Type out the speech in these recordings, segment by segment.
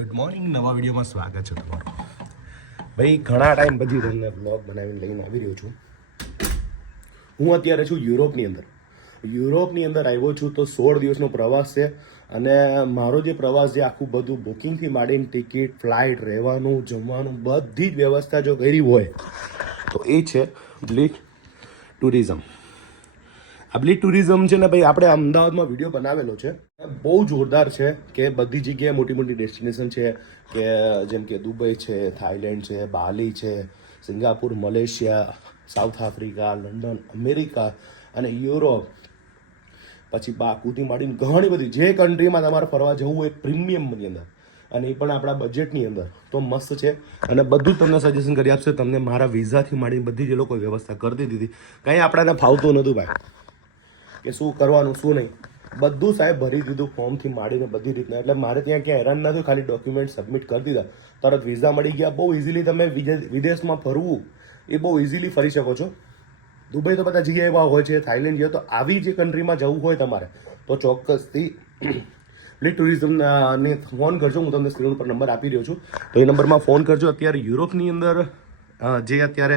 Good morning. નવા વિડીયોમાં સ્વાગત છે તમારું. ભાઈ ઘણા ટાઈમ પછી તમને બ્લોગ બનાવીને લઈને આવી રહ્યો છું. હું અત્યારે છું યુરોપની અંદર આવ્યો છું. તો 16 દિવસનો પ્રવાસ છે અને મારો જે પ્રવાસ છે આખું બધું બુકિંગથી માંડીને ટિકિટ, ફ્લાઇટ, રહેવાનું, જમવાનું બધી જ વ્યવસ્થા જો કરી હોય તો એ છે બ્લીચ ટુરિઝમ. આ બ્લીચ ટુરિઝમ છે ને ભાઈ, આપણે અમદાવાદમાં વિડીયો બનાવેલો છે, બહુ જોરદાર છે કે બધી જગ્યાએ મોટી મોટી ડેસ્ટિનેશન છે કે જેમ કે દુબઈ છે, થાઈલેન્ડ છે, બાલી છે, Singapore, Malaysia, south Africa, London, America અને યુરોપ, પછી બાકુથી માંડીને ઘણી બધી જે કન્ટ્રીમાં તમારે ફરવા જવું હોય પ્રીમિયમની અંદર અને એ પણ આપણા બજેટની અંદર તો મસ્ત છે. અને બધું જ તમને સજેશન કરી આપશે. તમને મારા વિઝાથી માંડીને બધી જ લોકોએ વ્યવસ્થા કરી દીધી. કંઈ આપણાને ફાવતું નહોતું ભાઈ કે શું કરવાનું શું નહીં, બધું સાહેબ ભરી દીધું ફોર્મથી માંડીને બધી રીતના. એટલે મારે ત્યાં ક્યાં હેરાન ના થયું, ખાલી ડોક્યુમેન્ટ સબમિટ કરી દીધા, તરત વિઝા મળી ગયા. બહુ ઇઝીલી તમે વિદેશમાં ફરવું એ બહુ ઇઝીલી ફરી શકો છો. દુબઈ તો બધા જગ્યાએ એવા હોય છે, થાઈલેન્ડ ગયો તો આવી જે કન્ટ્રીમાં જવું હોય તમારે તો ચોક્કસથી બ્લીચ ટુરિઝમને ફોન કરજો. હું તમને સ્ક્રીન પર નંબર આપી રહ્યો છું, તો એ નંબરમાં ફોન કરજો. અત્યારે યુરોપની અંદર જે અત્યારે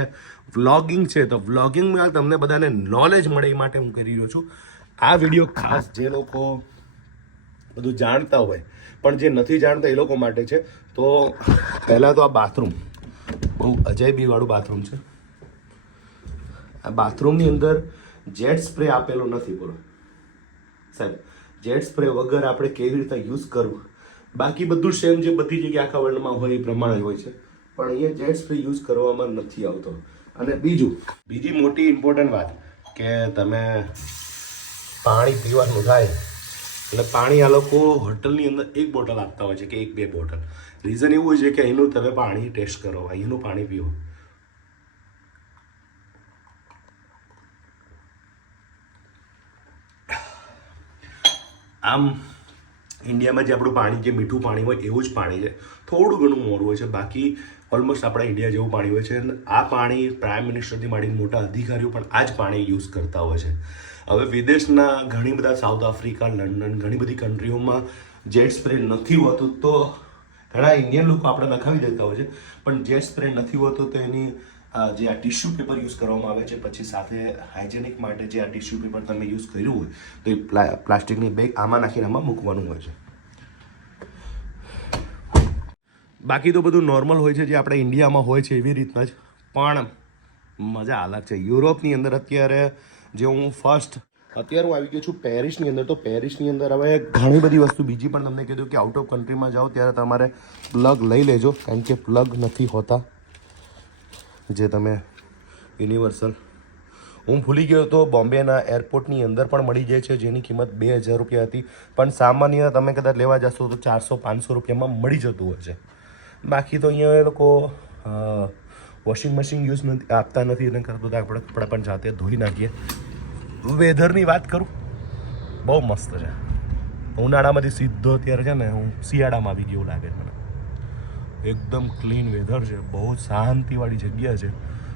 વ્લોગિંગ છે તો વ્લોગિંગમાં તમને બધાને નોલેજ મળે એ માટે હું કરી રહ્યો છું આ વિડીયો. ખાસ જે લોકો બધું જાણતા હોય પણ જે નથી જાણતા એ લોકો માટે છે. તો પહેલાં તો આ બાથરૂમ બહુ અજાયબીવાળું બાથરૂમ છે. આ બાથરૂમની અંદર જેટ સ્પ્રે આપેલો નથી પૂરો સાહેબ. જેટ સ્પ્રે વગર આપણે કેવી રીતે યુઝ કરવું, બાકી બધું સેમ જે બધી જગ્યાએ આખા વર્લ્ડમાં હોય એ પ્રમાણે જ હોય છે, પણ અહીંયા જેટ સ્પ્રે યુઝ કરવામાં નથી આવતો. અને બીજી મોટી ઇમ્પોર્ટન્ટ વાત કે તમે પાણી પીવાનું થાય એટલે પાણી આ લોકો હોટલની અંદર એક બોટલ આપતા હોય છે કે 1-2 બોટલ. રીઝન એવું હોય છે કે અહીંનું તમે પાણી ટેસ્ટ કરો, અહીંનું પાણી પીવો. આમ ઇન્ડિયામાં જે આપણું પાણી જે મીઠું પાણી હોય એવું જ પાણી છે, થોડું ઘણું મોરું હોય છે, બાકી ઓલમોસ્ટ આપણા ઇન્ડિયા જેવું પાણી હોય છે. અને આ પાણી પ્રાઇમ મિનિસ્ટરથી માંડીને મોટા અધિકારીઓ પણ આ જ પાણી યુઝ કરતા હોય છે. હવે વિદેશના ઘણી બધા સાઉથ આફ્રિકા, લંડન, ઘણી બધી કન્ટ્રીઓમાં જેટ સ્પ્રે નથી હોતું, તો ઘણા ઇન્ડિયન લોકો આપણે નખાવી દેતા હોય છે, પણ જેટ સ્પ્રે નથી હોતો તો એની જે આ ટિશ્યુ પેપર યુઝ કરવામાં આવે છે, પછી સાથે હાઇજેનિક માટે જે આ ટિશ્યુ પેપર તમે યુઝ કર્યું હોય તો એ પ્લાસ્ટિકની બેગ આમાં નાખીને આમાં મૂકવાનું હોય છે. બાકી તો બધું નોર્મલ હોય છે જે આપણે ઇન્ડિયામાં હોય છે એવી રીતના જ, પણ મજા અલગ છે. યુરોપની અંદર અત્યારે જે હું અત્યારે હું આવી ગયો છું પેરિસની અંદર. તો પેરિસની અંદર હવે ઘણી બધી વસ્તુ બીજી પણ તમને કીધું કે આઉટ ઓફ કન્ટ્રીમાં જાઓ ત્યારે તમારે પ્લગ લઈ લેજો, કારણ કે પ્લગ નથી હોતા જે તમે યુનિવર્સલ. હું ભૂલી ગયો તો બોમ્બેના એરપોર્ટની અંદર પણ મળી જાય છે, જેની કિંમત 2000 રૂપિયા હતી, પણ સામાન્ય તમે કદાચ લેવા જશો તો 400-500 રૂપિયામાં મળી જતું હોય છે. બાકી તો અહીંયા એ લોકો વોશિંગ મશીન યુઝ આપતા નથી, એને કરતાં તો આપણે કપડાં પણ જાતે ધોઈ નાખીએ. વેધરની વાત કરું, બહુ મસ્ત છે. ઉનાળામાંથી સીધો અત્યારે છે ને હું શિયાળામાં આવી ગયું લાગે મને. એકદમ ક્લીન વેધર છે, બહુ શાંતિવાળી જગ્યા છે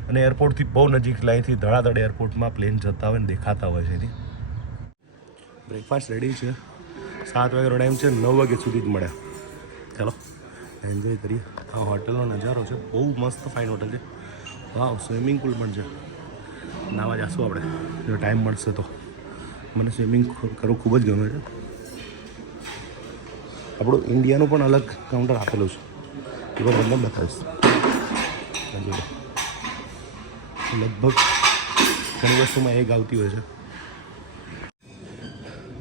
અને એરપોર્ટથી બહુ નજીક, લાઈનથી ધડાધડ એરપોર્ટમાં પ્લેન જતા હોય ને દેખાતા હોય છે. એની બ્રેકફાસ્ટ રેડી છે, 7 વાગ્યાનો ટાઈમ છે, 9 વાગ્યા સુધી જ મળે. ચાલો એન્જોય કરીએ. આ હોટલનો નજારો છે, બહુ મસ્ત ફાઇન હોટલ છે. વાવ, સ્વિમિંગ પુલ પણ છે. નાવા જઈશું આપણે જો ટાઈમ મળશે તો. મને સ્વિમિંગ કરવું ખૂબ જ ગમે છે. આપણું ઇન્ડિયાનું પણ અલગ કાઉન્ટર આપેલું છે, એ પણ તમને બતાવીશ. લગભગ ઘણી વસ્તુમાં એગ આવતી હોય છે,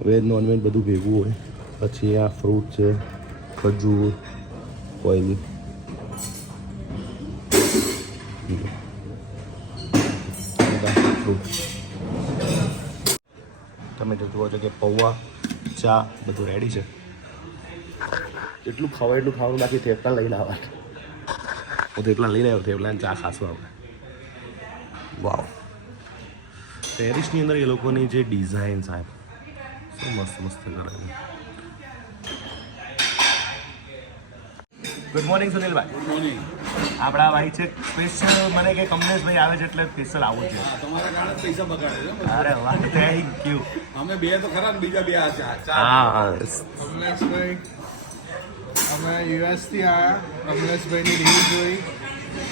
વેજ નોનવેજ બધું ભેગું હોય. પછી આ ફ્રૂટ છે, ખજૂર, ઓઇલી, ફ્રૂટ. તમે જો જુઓ છો કે પૌવા, ચા બધું રેડી છે. જેટલું ખાવાય એટલું ખાવાનું, બાકી થેપલા લઈને આવવા. હું થેપલા લઈને આવ્યો, થેપલા ચા ખાશું આપણે. વાવ, પેરિસની અંદર એ લોકોની જે ડિઝાઇન સાહેબ શું મસ્ત મસ્ત કરે છે. Good morning Sunilbhai. Good morning. આપણા ભાઈ છે સ્પેશિયલ, મને કે કમલેશભાઈ આવે છે એટલે સ્પેશિયલ આવું છે. તમારા કારણે પૈસા બગાડે છે. અરે વાહ, થેન્ક યુ. અમે બે તો ખરા ને બીજા બે આ છે. હા, કમલેશભાઈ અમે યુએસથી આવ્યા, કમલેશભાઈની રીલ જોઈ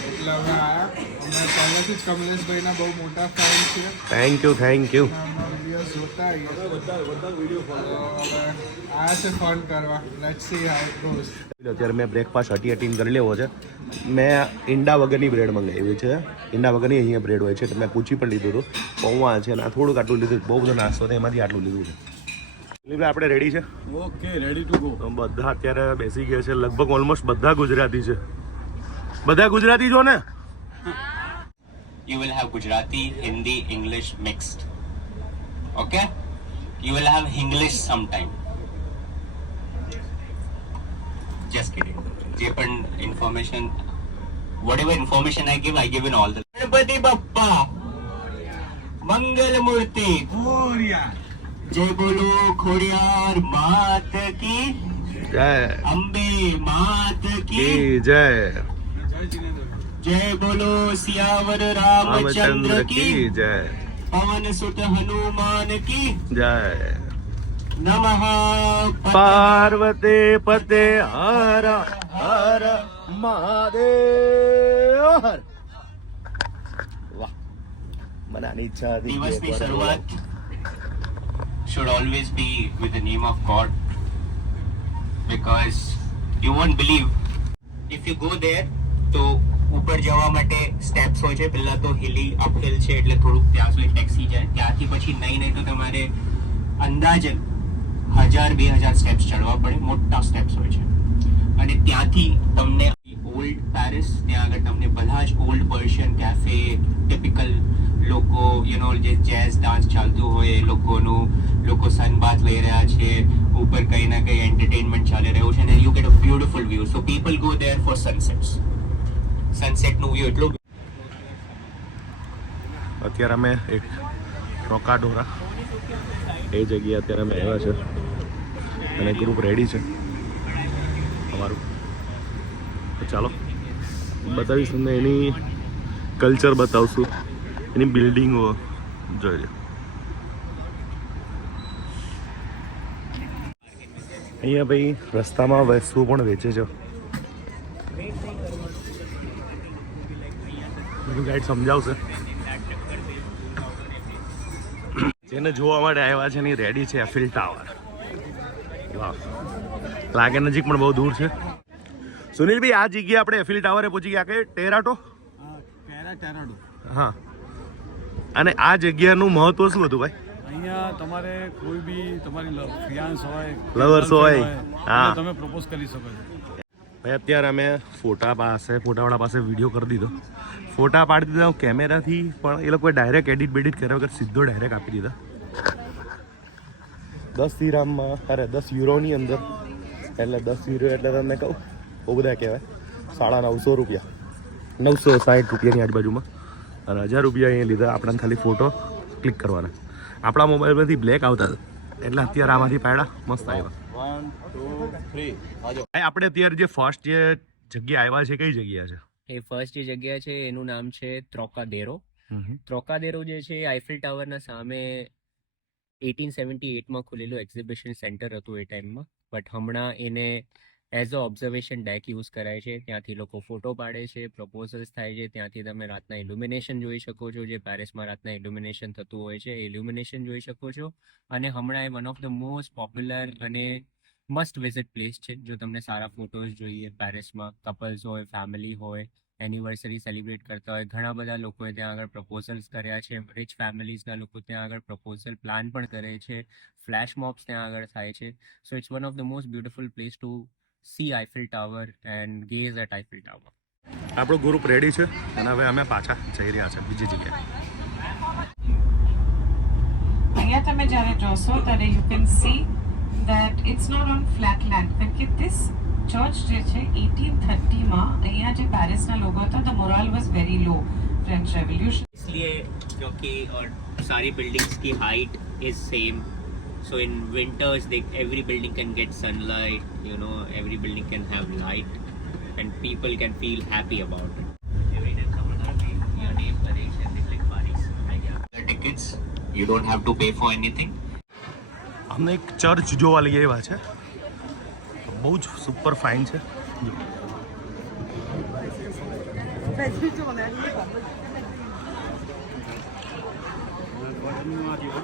એટલે અમે આવ્યા. અમે પહેલાંથી જ કમલેશભાઈના બહુ મોટા ફેન છીએ. થેન્ક યુ અમારા વિડીયોઝ જોતા આવીએ. બધા વિડીયો તો હવે આવ્યા છે ફન કરવા. Let's see how it goes. અત્યારે મેં બ્રેકફાસ્ટ હટીને કરી લેવો છે. મેં ઈંડા વગરની બ્રેડ મંગાવી છે. ઈંડા વગરની અહીંયા બ્રેડ હોય છે એટલે મેં પૂછી પણ લીધું હતું. પૌવા છે ને થોડુંક આટલું લીધું. બહુ બધો નાસ્તો છે એમાંથી આટલું લીધું છે. આપણે રેડી છે? Okay ready to go. તો બધા અત્યારે બેસી ગયા છે. લગભગ ઓલમોસ્ટ બધા ગુજરાતી છે. બધા ગુજરાતી છો ને? You will have Gujarati, Hindi, English mixed. Okay? You will have English sometime. Just kidding. જે પણ information, whatever information I give in all the. Ganpati Bappa, મંગલ મૂર્તિ, જય બોલો ખોડિયાર માત કી, જય અંબે માત કી, જય जय बोलो सियावर रामचंद्र की, જય पवन सुत हनुमान की, જય नमः પાર્વતી પતે હર હર મહાદેવ હર. વાહ, મને આની ઈચ્છા હતી. દિવસની શરૂઆત should always be with the name of God, because you won't believe if you go there. તો ઉપર જવા માટે સ્ટેપ્સ હોય છે. પહેલા તો હિલી અપહિલ છે એટલે થોડુંક ત્યાં સુધી ટેક્સી જાય. ત્યાંથી પછી નહીં તો તમારે અંદાજે 1000-2000 સ્ટેપ્સ ચડવા પડે. મોટા સ્ટેપ્સ હોય છે. અને ત્યાંથી તમને ઓલ્ડ પેરિસ, ત્યાં આગળ તમને બધા જ ઓલ્ડ પર્શિયન કેફે, ટિપિકલ લોકો જે જેઝ ડાન્સ ચાલતું હોય એ લોકો સનબાથ લઈ રહ્યા છે. ઉપર કંઈ ના કંઈ એન્ટરટેનમેન્ટ ચાલી રહ્યું છે અને you get a beautiful view. So people go there for sunsets. સનસેટનું વ્યૂ એટલું. અત્યારે અમે એક રોકાડોરા એ જગ્યાએ અત્યારે અમે આવ્યા છે અને ગ્રુપ રેડી છે અમારું. તો ચાલો બતાવીશ તમને. એની કલ્ચર બતાવશું, એની બિલ્ડિંગો જોઈ લો. અહીંયા ભાઈ રસ્તામાં વસ્તુઓ પણ વેચે છે. બધું ગાઈડ સમજાવશે. જેને જોવા માટે આવ્યા છે ને રેડી છે એફિલ ટાવર. વાહ, લાગે નજીક પણ બહુ દૂર છે. સુનિલભાઈ, આ જગ્યાએ આપણે એફિલ ટાવરે પહોંચી ગયા કે ટેરાટો? હા. અને આ જગ્યાનું મહત્વ શું હતું ભાઈ? અહીંયા તમારે કોઈ બી તમારી ફિયાન્સ હોય, લવર્સ હોય, હા, તમે પ્રપોઝ કરી શકો છો. ભાઈ અત્યારે અમે ફોટાવાળા પાસે વિડીયો કરી દીધો. ફોટા પાડી દીધા કેમેરાથી, પણ એ લોકોએ ડાયરેક્ટ એડિટ બેડિટ કર્યા વગર સીધો ડાયરેક્ટ આપી દીધા. 10 દિરહામમાં, 10 યુરોની અંદર. એટલે 10 યુરો એટલે તમને કહું બહુ બધા કહેવાય. 950 રૂપિયા, 960 રૂપિયાની આજુબાજુમાં. અને 1000 રૂપિયા અહીંયા લીધા. આપણને ખાલી ફોટો ક્લિક કરવાના. આપણા મોબાઈલમાંથી બ્લેક આવતા હતા એટલે અત્યારે આમાંથી પાડ્યા મસ્ત આવ્યા. 1 2 3 આજો. આપણે અત્યારે જે ફર્સ્ટ જે જગ્યા આવ્યા છે, કઈ જગ્યા છે? એ ફર્સ્ટ જે જગ્યા છે એનું નામ છે ત્રોકાદેરો. ત્રોકાદેરો જે છે એ આઈફિલ ટાવરના સામે 1878માં ખુલેલું એક્ઝિબિશન સેન્ટર હતું એ ટાઈમમાં. બટ હમણાં એને as a observation deck use કરાય છે. ત્યાંથી લોકો ફોટો પાડે છે, પ્રપોઝલ્સ થાય છે. ત્યાંથી તમે રાતના ઇલ્યુમિનેશન જોઈ શકો છો. જે પેરિસમાં રાતના ઇલ્યુમિનેશન થતું હોય છે એ ઇલ્યુમિનેશન જોઈ શકો છો. અને હમણાં એ one of the most popular અને મસ્ટ વિઝિટ પ્લેસ છે. જો તમને સારા ફોટોઝ જોઈએ પેરિસમાં, કપલ્સ હોય, ફેમિલી હોય, એનિવર્સરી સેલિબ્રેટ કરતા હોય, ઘણા બધા લોકોએ ત્યાં આગળ પ્રપોઝલ્સ કર્યા છે. રિચ ફેમિલીઝના લોકો ત્યાં આગળ પ્રપોઝલ પ્લાન પણ કરે છે. ફ્લેશ મોબ્સ ત્યાં આગળ થાય છે. So it's one of the most beautiful place to see Eiffel Tower and gaze at Eiffel Tower. આપણો ગ્રુપ રેડી છે અને હવે અમે પાછા જઈ રહ્યા છે બીજી જગ્યાએ. અહીંયા તમે જ્યારે જોશો ત્યારે you can see that it's not on flat land. because this church જે છે 1830માં અહીંયા જે પેરિસના લોકો હતા, the morale was very low. French Revolution. इसलिए क्योंकि और सारी बिल्डिंग्स की height is same. So in winters, every building can get sunlight. Every building can have light, and people can feel happy about it. The tickets, you don't have to pay for anything. અમને એક church જોવા લઈ આવ્યા છે. બહુ જ super fine છે. જો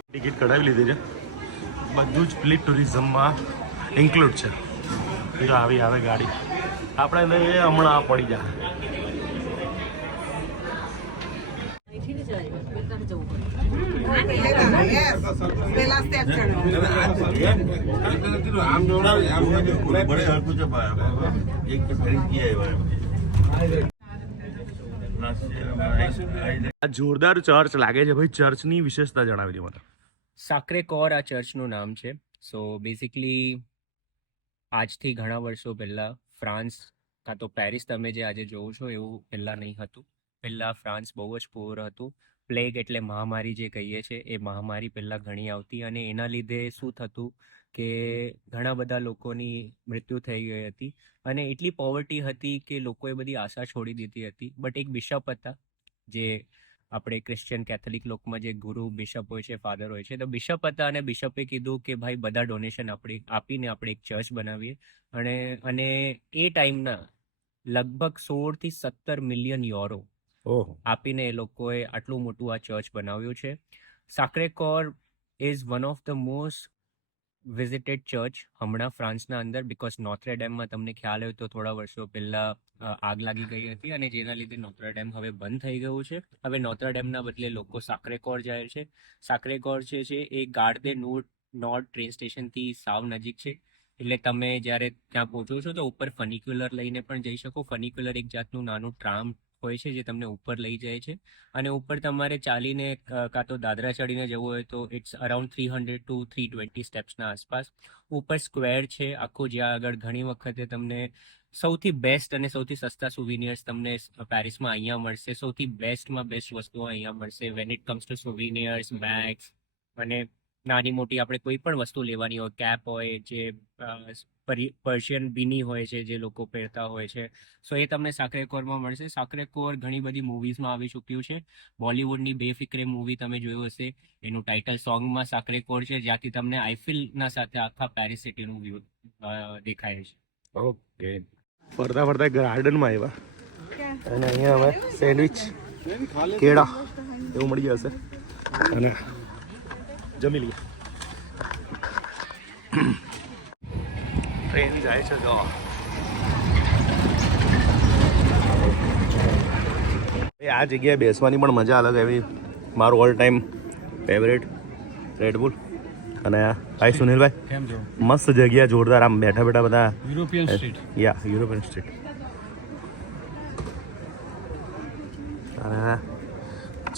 ટિકિટ કઢાવી લીધી છે. બધું જ પ્લીટ ટુરિઝમમાં ઇન્ક્લુડ છે. જો આવી આવે ગાડી, આપણે હમણાં પડી જાય. આ જોરદાર ચર્ચ લાગે છે ભાઈ. ચર્ચની વિશેષતા જણાવી દો મને. સાક્રે કોર આ ચર્ચનું નામ છે. સો બેઝિકલી આજથી ઘણા વર્ષો પહેલાં ફ્રાન્સ કાં તો પેરિસ તમે જે આજે જોવો છો એવું પહેલાં નહીં હતું. પહેલાં ફ્રાન્સ બહુ જ પુઅર હતું. પ્લેગ એટલે મહામારી જે કહીએ છીએ એ મહામારી પહેલાં ઘણી આવતી અને એના લીધે શું થતું કે ઘણા બધા લોકોની મૃત્યુ થઈ ગઈ હતી અને એટલી પોવર્ટી હતી કે લોકોએ બધી આશા છોડી દીધી હતી. બટ એક બિશપ હતા જે આપણે ક્રિશ્ચિયન કેથોલિક લોકમાં જે ગુરુ બિશપ હોય છે, ફાધર હોય છે, તો બિશપ હતા અને બિશપે કીધું કે ભાઈ બધા ડોનેશન આપીને આપણે એક ચર્ચ બનાવીએ. અને એ ટાઈમના લગભગ 16 થી 17 મિલિયન યુરો ઓહો, આપીને એ લોકોએ આટલું મોટું આ ચર્ચ બનાવ્યું છે. Sacre Coeur is one of the most visited church હમણાં ફ્રાન્સના અંદર, બિકોઝ નોથરે ડેમમાં તમને ખ્યાલ હોય તો થોડા વર્ષો પહેલાં આગ લાગી ગઈ હતી અને જેના લીધે નોથરે ડેમ હવે બંધ થઈ ગયું છે. હવે નોથરે ડેમના બદલે લોકો સાક્રે કોર જાય છે. સાક્રે કોર છે એ ગાર્ડે નોર્ડ ટ્રેન સ્ટેશનથી સાવ નજીક છે. એટલે તમે જ્યારે ત્યાં પહોંચો છો તો ઉપર ફનિક્યુલર લઈને પણ જઈ શકો. ફનિક્યુલર એક જાતનું નાનું ટ્રામ હોય છે જે તમને ઉપર લઈ જાય છે અને ઉપર તમારે ચાલીને કાં તો દાદરા ચડીને જવું હોય તો ઇટ્સ અરાઉન્ડ 300 to 320 સ્ટેપ્સના આસપાસ. ઉપર સ્ક્વેર છે આખું, જ્યાં આગળ ઘણી વખતે તમને સૌથી બેસ્ટ અને સૌથી સસ્તા સુવિનિયર્સ તમને પેરિસમાં અહીંયા મળશે. સૌથી બેસ્ટમાં બેસ્ટ વસ્તુઓ અહીંયા મળશે when it comes to souvenirs, bags અને નાની મોટી આપણે કોઈ પણ વસ્તુ લેવાની હોય, કેપ હોય, જે પર્શિયન બીની હોય છે જે લોકો પહેરતા હોય છે, સો એ તમને સાક્રે કોરમાં મળશે. સાક્રે કોર ઘણી બધી મૂવીઝમાં આવી ચૂક્યું છે. બોલિવૂડની બેફિક્રે મૂવી તમે જોયું હશે, એનું ટાઇટલ સોંગમાં સાક્રે કોર છે, જ્યાંથી તમને આઈફિલના સાથે આખા પેરિસ સિટીનું વ્યૂ દેખાય છે. ઓકે. ફરતા ફરતા ગાર્ડનમાં આવ્યા અને અહીંયા હવે સેન્ડવિચ, કેળા એવું મળી જશે અને જમી લઈએ. ટ્રેન જાય છે જો. આ જગ્યાએ બેસવાની પણ મજા અલગ એવી. મારું ઓલ ટાઈમ ફેવરેટ રેડબુલ. અને ભાઈ સુનિલભાઈ, કેમ છો? મસ્ત જગ્યા, જોરદાર. આમ બેઠા બેઠા બધા યુરોપિયન સ્ટ્રીટ. European street. અને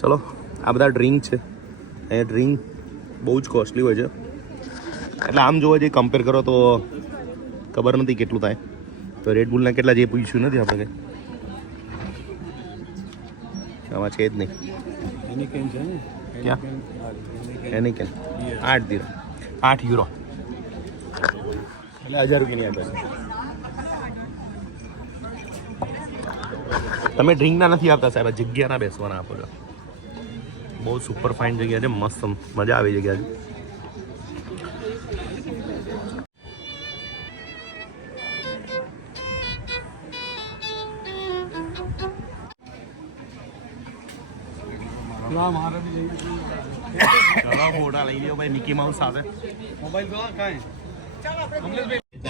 ચલો, આ બધા ડ્રિંક છે. એ ડ્રિંક બહુ જ કોસ્ટલી હોય છે. એટલે આમ જોવા જઈએ કમ્પેર કરો તો ખબર નથી કેટલું થાય. તો રેડબુલના કેટલા જે પૂછ્યું નથી આપણે કંઈ, આમાં છે જ નહીં. એની કેન છે ને? ક્યાં? એની કેન 8 યુરો એટલે 1000 રૂપિયાની આપે છે. તમે ડ્રિંકના નથી આપતા સાહેબ, જગ્યાના બેસવાના આપો છો. બહુ સુપર ફાઇન જગ્યા છે, મસ્ત મજા આવી જગ્યા છે. ચલો ફોટા લઈ લ્યો ભાઈ મિકી માઉસ સાથે.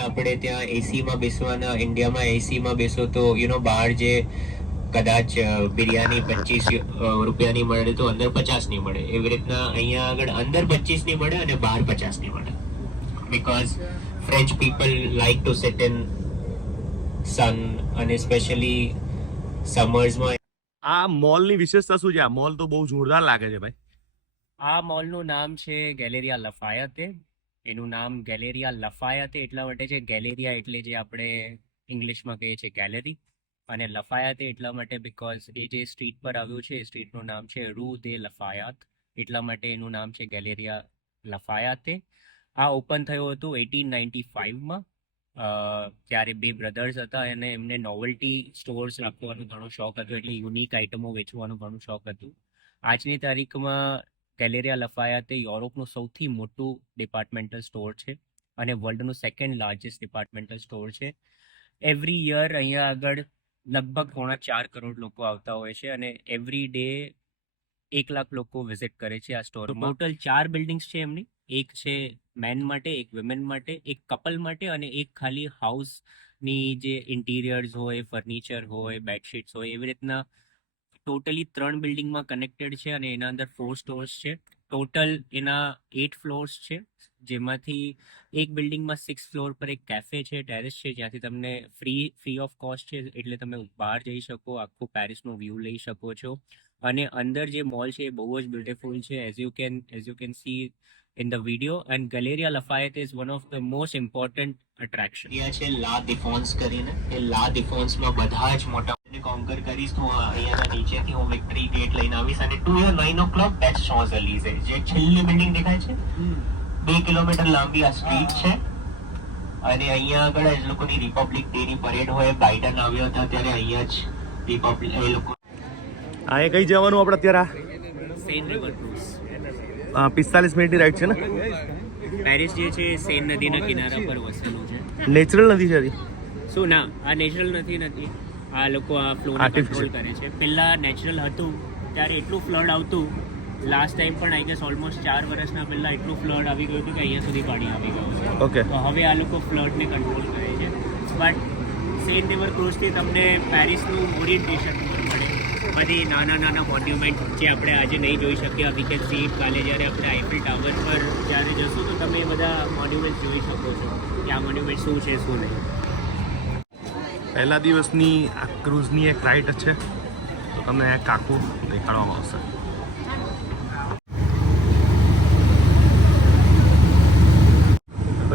આપણે ત્યાં એસીમાં બેસવાના, ઇન્ડિયામાં એસીમાં બેસો તો બહાર જે કદાચ બિરયાની 25 રૂપિયાની મળે તો અંદર 50 ની મળે. એવી રીતના અહીંયા આગળ અંદર 25 ની મળે અને બહાર 50 ની મળે. Because French people like to sit in sun અને સ્પેશિયલી સમર્સમાં. આ મોલની વિશેષતા શું છે? આ મોલ તો બહુ જોરદાર લાગે છે ભાઈ. આ મોલનું નામ છે ગેલેરિયા લફાયતે. એનું નામ ગેલેરિયા લફાયતે એટલા માટે છે, ગેલેરિયા એટલે જે આપણે ઇંગ્લિશમાં કહીએ છીએ ગેલેરી, અને લફાયતે એટલા માટે બિકોઝ એ જે સ્ટ્રીટ પર આવ્યું છે એ સ્ટ્રીટનું નામ છે રૂ દે લફાયાત, એટલા માટે એનું નામ છે ગેલેરિયા લફાયતે. આ ઓપન થયું હતું 1895માં. ત્યારે બે બ્રધર્સ હતા અને એમને નોવેલ્ટી સ્ટોર્સ રાખવાનો ઘણો શોખ હતો, એટલે યુનિક આઇટમો વેચવાનું ઘણું શોખ હતું. આજની તારીખમાં ગેલેરિયા લફાયતે યુરોપનું સૌથી મોટું ડિપાર્ટમેન્ટલ સ્ટોર છે. અને વર્લ્ડનું સેકન્ડ લાર્જેસ્ટ ડિપાર્ટમેન્ટલ સ્ટોર છે. એવરી યર અહીંયા આગળ લગભગ 4.5 કરોડ લોકો આવતા હોય છે અને એવરી ડે 1 લાખ લોકો વિઝિટ કરે છે આ સ્ટોરમાં. ટોટલ 4 બિલ્ડિંગ્સ છે એમની. એક છે મેન માટે, એક વિમેન માટે, એક કપલ માટે અને એક ખાલી હાઉસની જે ઇન્ટિરિયર્સ હોય, ફર્નિચર હોય, બેડશીટ્સ હોય, એવી રીતના ટોટલી 3 બિલ્ડિંગમાં કનેક્ટેડ છે અને એના અંદર 4 સ્ટોર્સ છે. ટોટલ એના 8 ફ્લોર્સ છે, જેમાંથી એક બિલ્ડિંગમાં 6 ફ્લોર પર એક કેફે છે, ટેરેસ છે, જ્યાંથી તમને ફ્રી ઓફ કોસ્ટ છે, એટલે તમે બહાર જઈ શકો, આખું પેરિસનો વ્યૂ લઈ શકો છો. અને અંદર જે મોલ છે એ બહુ જ બ્યુટીફુલ છે, as you can see in the video, and Galeria Lafayette is one of the most important attraction. અહીંયા છે લા ડિફોન્સ કરીને. એ લા ડિફોન્સમાં બધા જ મોટા કોન્કર કરીશ તો અહીંયાના નીચેથી હું વિક્ટરી ગેટ લઈને આવીશ અને to your 9 o'clock that's Champs-Élysées. જે છેલ્લી બિલ્ડિંગ દેખાય છે 2 કિલોમીટર લાંબી આ સ્ટ્રીટ છે અને અહીંયા આગળ એ લોકોની રિપબ્લિક ડેની પરેડ હોય. બાઇડન આવ્યો હતા ત્યારે અહીંયા જ રિપબ્લિક એ લોકો આ કઈ જવાનું આપણે અત્યારે? Sen river cruise. 45 મિનિટની રાઈડ છે ને? પેરિસ જે છે સેન નદીના કિનારા પર વસેલું છે. નેચરલ નથી છે? શું ના, આ નેચરલ નથી. આ લોકો આ ફ્લોને કંટ્રોલ કરે છે. પહેલાં નેચરલ હતું ત્યારે એટલું ફ્લડ આવતું. લાસ્ટ ટાઈમ પણ આઈ ગેસ ઓલમોસ્ટ 4 વર્ષના પહેલાં એટલું ફ્લડ આવી ગયું હતું કે અહીંયા સુધી પાણી આવી ગયું છે. ઓકે. તો હવે આ લોકો ફ્લડને કંટ્રોલ કરે છે. બટ સેન રિવર ક્રૂઝથી તમને પેરિસનું ઓરિએન્ટેશન મળે. બધી નાના મોન્યુમેન્ટ જે આપણે આજે નહીં જોઈ શકીએ, વી કેન સી ઇટ કાલે જ્યારે આપણે આઈફિલ ટાવર પર જ્યારે જશો તો તમે એ બધા મોન્યુમેન્ટ જોઈ શકો છો કે આ મોન્યુમેન્ટ શું છે શું નહીં. પહેલા દિવસની આ ક્રૂઝની એક રાઈડ છે, તો તમને કાકુ દેખાડવામાં આવશે.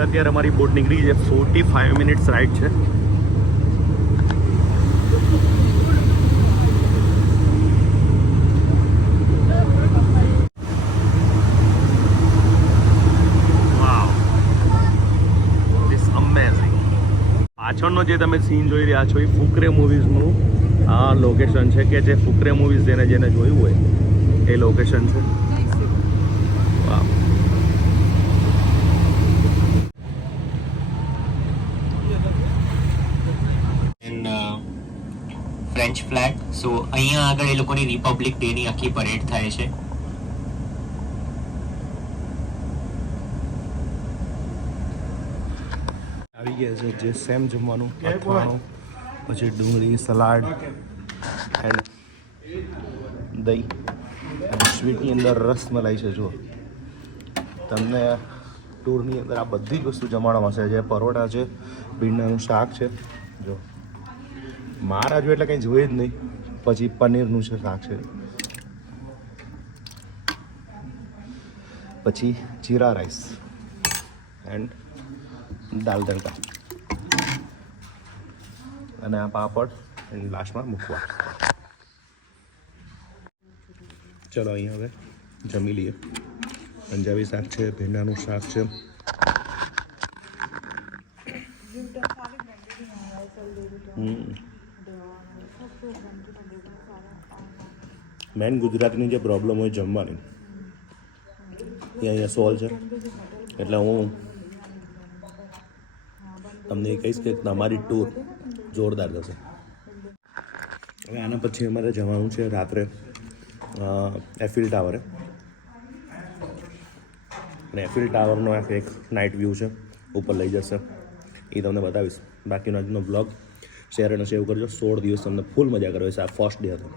અત્યારે અમારી બોટ નીકળી છે. 45 મિનિટ્સ રાઈડ છે. પાછળનો જે તમે સીન જોઈ રહ્યા છો એ ફુકરે મૂવીઝનું આ લોકેશન છે, કે જે ફુકરે મૂવીઝ જેને જોયું હોય એ લોકેશન છે. વાવ. French flag. સો અહીંયા આગળ એ લોકોની રિપબ્લિક ડેની આખી પરેડ થાય છે. આવી ગયા છે જે સેમ જમવાનું, અથાણું, પછી ડુંગળી, સલાડ એન્ડ દહીં અને સ્વીટની અંદર રસમલાઈ છે. જુઓ તમને ટૂરની અંદર આ બધી જ વસ્તુ જમાડવામાં છે. જે પરોઠા છે, ભીંડાનું શાક છે. જો મારા જો એટલે કંઈ જોઈએ જ નહીં. પછી પનીરનું છે શાક છે, પછી જીરા રાઈસ એન્ડ દાલ તડકા અને આ પાપડ એન્ડ લાસ્ટમાં મૂકવા. ચલો અહીંયા હવે જમી લઈએ. પંજાબી શાક છે, ભીંડાનું શાક છે, મેન ગુજરાતીની જે પ્રોબ્લેમ હોય જમવાની એ અહીંયા સોલ્વ છે. એટલે હું તમને એ કહીશ કે તમારી ટૂર જોરદાર જશે. હવે આના પછી અમારે જવાનું છે રાત્રે એફિલ ટાવરે. અને એફિલ ટાવરનો એક નાઇટ વ્યૂ છે, ઉપર લઈ જશે, એ તમને બતાવીશ. બાકીનો આજનો બ્લોગ શેર અને સેવ કરજો. 16 દિવસ તમને ફૂલ મજા કરવી છે. આ ફર્સ્ટ ડે હતો.